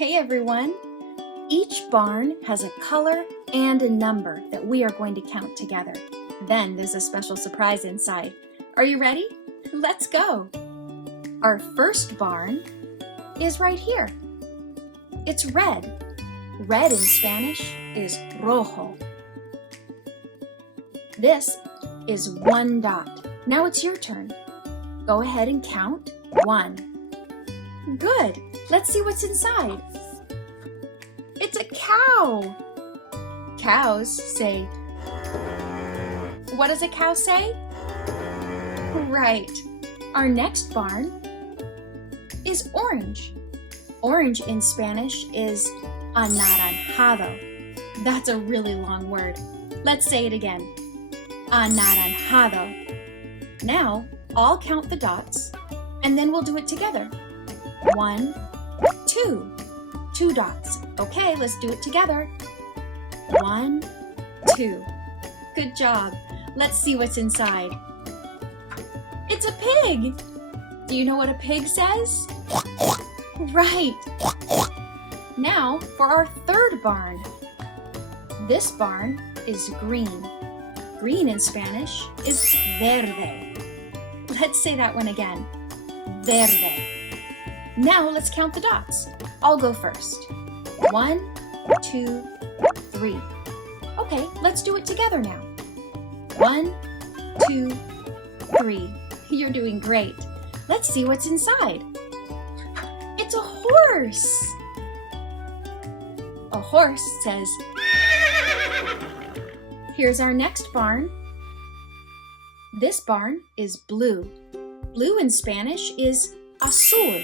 Hey everyone! Each barn has a color and a number that we are going to count together. Then there's a special surprise inside. Are you ready? Let's go! Our first barn is right here. It's red. Red in Spanish is rojo. This is one dot. Now it's your turn. Go ahead and count 1. Good. Let's see what's inside. It's a cow. Cows say, what does a cow say? Right. Our next barn is orange. Orange in Spanish is anaranjado. That's a really long word. Let's say it again. Anaranjado. Now, I'll count the dots, and then we'll do it together. 1, 2. 2 dots. Okay, let's do it together. 1, 2. Good job. Let's see what's inside. It's a pig. Do you know what a pig says? Right. Now for our third barn. This barn is green. Green in Spanish is verde. Let's say that one again. Verde. Now let's count the dots. I'll go first. 1, 2, 3. Okay, let's do it together now. 1, 2, 3. You're doing great. Let's see what's inside. It's a horse. A horse says, here's our next barn. This barn is blue. Blue in Spanish is azul.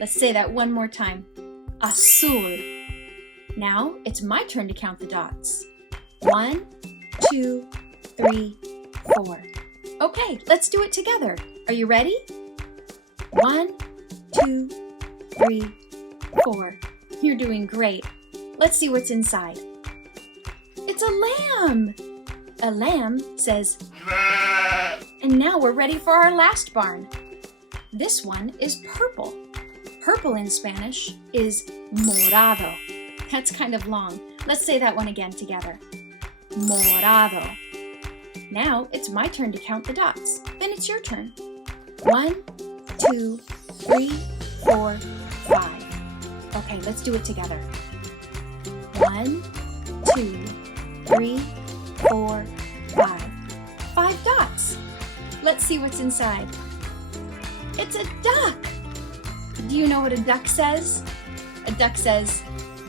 Let's say that one more time. Azul. Now it's my turn to count the dots. 1, 2, 3, 4. Okay, let's do it together. Are you ready? 1, 2, 3, 4. You're doing great. Let's see what's inside. It's a lamb. A lamb says, and now we're ready for our last barn. This one is purple. Purple in Spanish is morado. That's kind of long. Let's say that one again together. Morado. Now it's my turn to count the dots. Then it's your turn. 1, 2, 3, 4, 5. Okay, let's do it together. 1, 2, 3, 4, 5. 5 dots. Let's see what's inside. It's a duck. Do you know what a duck says? A duck says,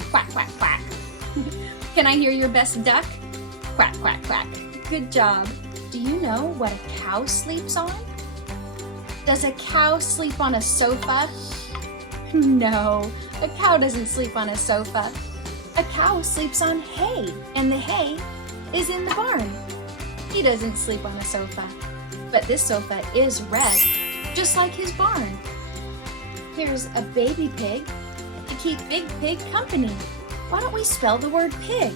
quack, quack, quack. Can I hear your best duck? Quack, quack, quack. Good job. Do you know what a cow sleeps on? Does a cow sleep on a sofa? No, a cow doesn't sleep on a sofa. A cow sleeps on hay, and the hay is in the barn. He doesn't sleep on a sofa, but this sofa is red, just like his barn. Here's a baby pig to keep Big Pig company. Why don't we spell the word pig?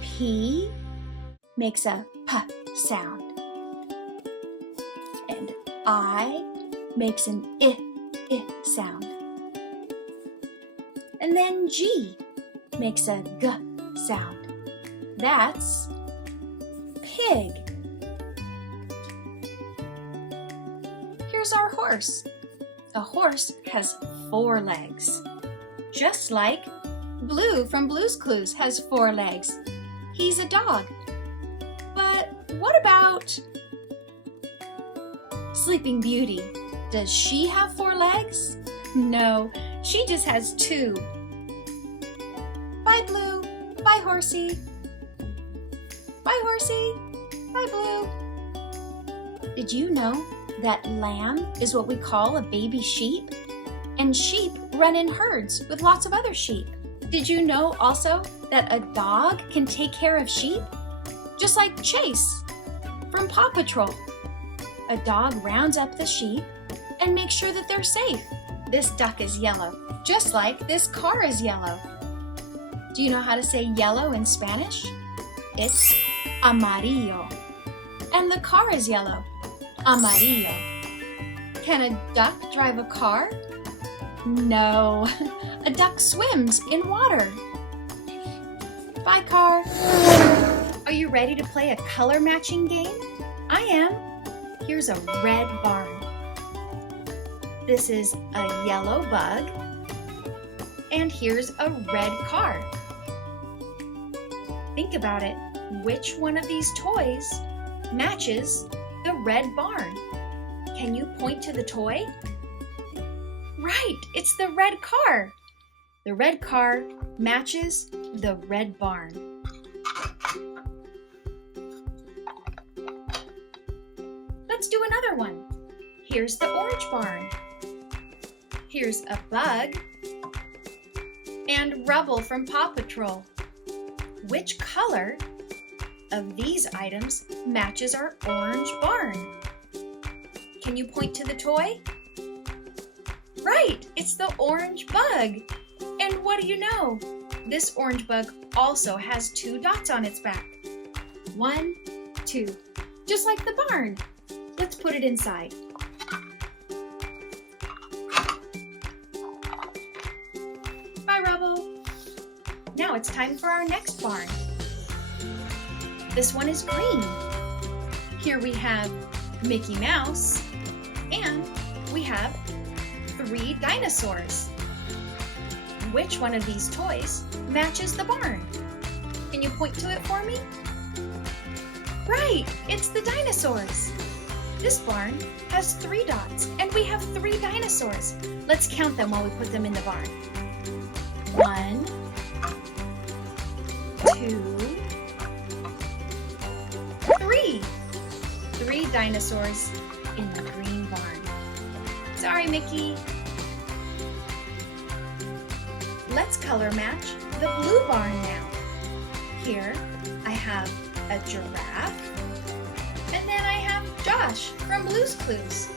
P makes a P sound. And I makes an I sound. And then G makes a G sound. That's pig. Here's our horse. A horse has 4 legs. Just like Blue from Blue's Clues has 4 legs. He's a dog. But what about Sleeping Beauty? Does she have 4 legs? No, she just has 2. Bye, Blue. Bye, Horsey. Bye, Horsey. Bye, Blue. Did you know that lamb is what we call a baby sheep? And sheep run in herds with lots of other sheep. Did you know also that a dog can take care of sheep? Just like Chase from Paw Patrol. A dog rounds up the sheep and makes sure that they're safe. This duck is yellow, just like this car is yellow. Do you know how to say yellow in Spanish? It's amarillo. And the car is yellow, amarillo. Can a duck drive a car? No, a duck swims in water. Bye, car. Are you ready to play a color matching game? I am. Here's a red barn. This is a yellow bug. And here's a red car. Think about it. Which one of these toys matches the red barn? Can you point to the toy? Right, it's the red car. The red car matches the red barn. Let's do another one. Here's the orange barn. Here's a bug and rubble from Paw Patrol. Which color of these items matches our orange barn? Can you point to the toy? Right, it's the orange bug. And what do you know? This orange bug also has 2 dots on its back. 1, 2, just like the barn. Let's put it inside. Bye, Rubble. Now it's time for our next barn. This one is green. Here we have Mickey Mouse, and we have 3 dinosaurs. Which one of these toys matches the barn? Can you point to it for me? Right, it's the dinosaurs. This barn has 3 dots, and we have 3 dinosaurs. Let's count them while we put them in the barn. 1, 2, 3. 3 dinosaurs in the green barn. Sorry, Mickey. Let's color match the blue barn now. Here I have a giraffe, and then I have Josh from Blue's Clues.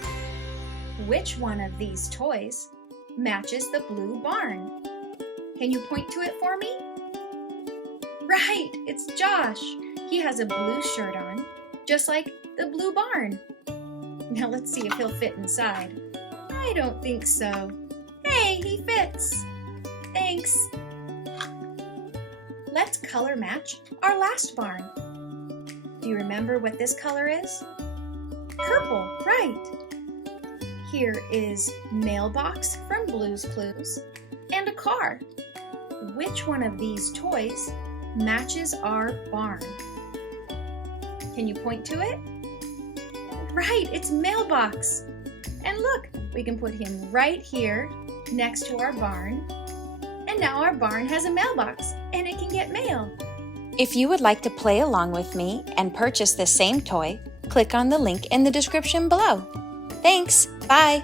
Which one of these toys matches the blue barn? Can you point to it for me? Right, it's Josh. He has a blue shirt on, just like the blue barn. Now let's see if he'll fit inside. I don't think so. Hey, he fits. Thanks. Let's color match our last barn. Do you remember what this color is? Purple, right. Here is mailbox from Blue's Clues and a car. Which one of these toys matches our barn? Can you point to it? Right, it's mailbox. And look, we can put him right here next to our barn. And now our barn has a mailbox and it can get mail. If you would like to play along with me and purchase the same toy, click on the link in the description below. Thanks, bye!